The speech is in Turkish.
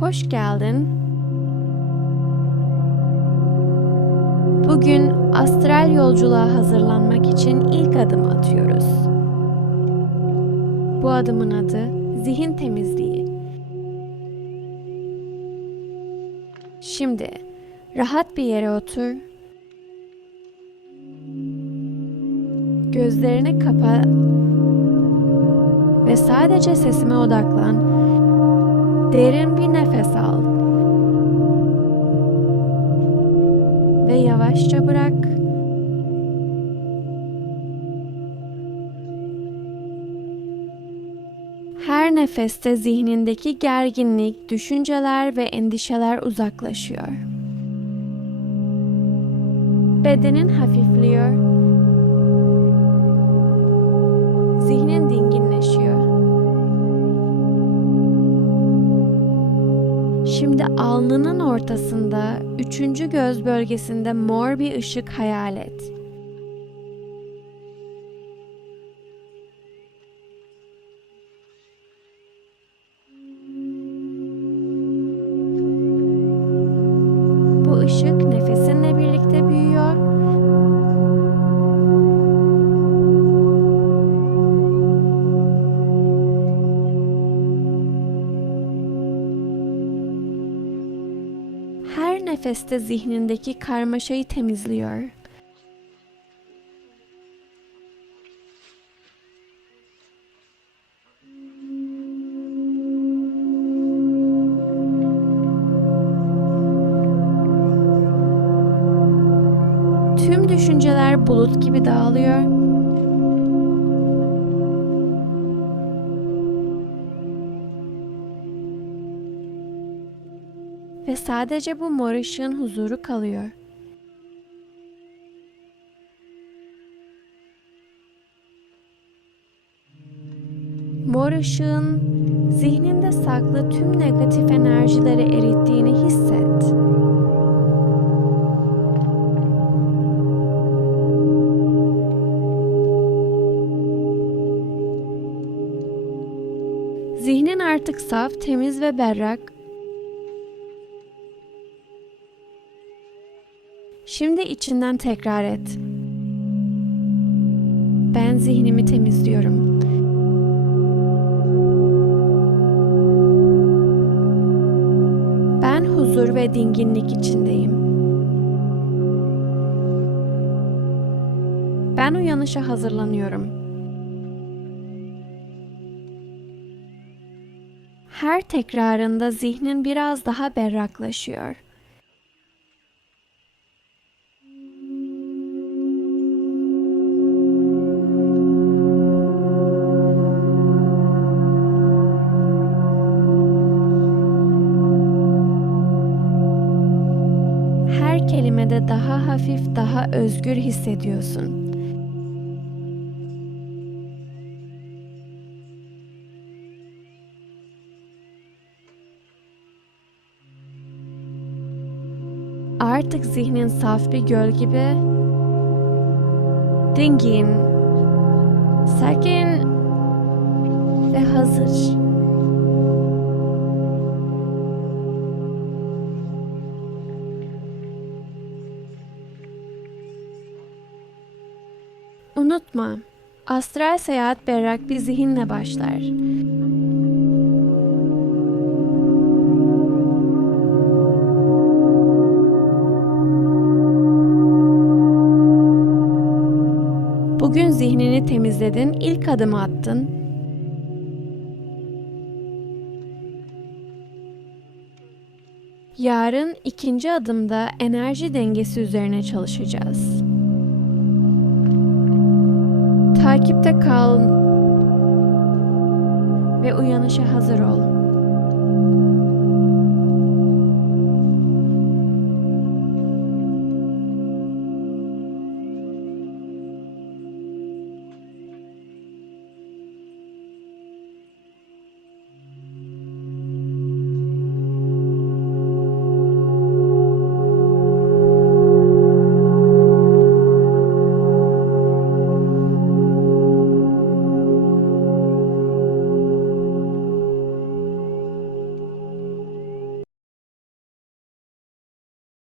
Hoş geldin. Bugün astral yolculuğa hazırlanmak için ilk adımı atıyoruz. Bu adımın adı zihin temizliği. Şimdi rahat bir yere otur. Gözlerini kapa ve sadece sesime odaklan. Derin bir nefes al. Ve yavaşça bırak. Her nefeste zihnindeki gerginlik, düşünceler ve endişeler uzaklaşıyor. Bedenin hafifliyor. Zihnin alnının ortasında, üçüncü göz bölgesinde mor bir ışık hayal et. Nefeste zihnindeki karmaşayı temizliyor. Tüm düşünceler bulut gibi dağılıyor. Ve sadece bu mor ışığın huzuru kalıyor. Mor ışığın zihninde saklı tüm negatif enerjileri erittiğini hisset. Zihnin artık saf, temiz ve berrak. Şimdi içinden tekrar et. Ben zihnimi temizliyorum. Ben huzur ve dinginlik içindeyim. Ben uyanışa hazırlanıyorum. Her tekrarında zihnin biraz daha berraklaşıyor. Her kelimede daha hafif, daha özgür hissediyorsun. Artık zihnin saf bir göl gibi dingin, sakin ve hazır. Unutma, astral seyahat berrak bir zihinle başlar. Bugün zihnini temizledin, ilk adımı attın. Yarın ikinci adımda enerji dengesi üzerine çalışacağız. Takipte kal ve uyanışa hazır ol.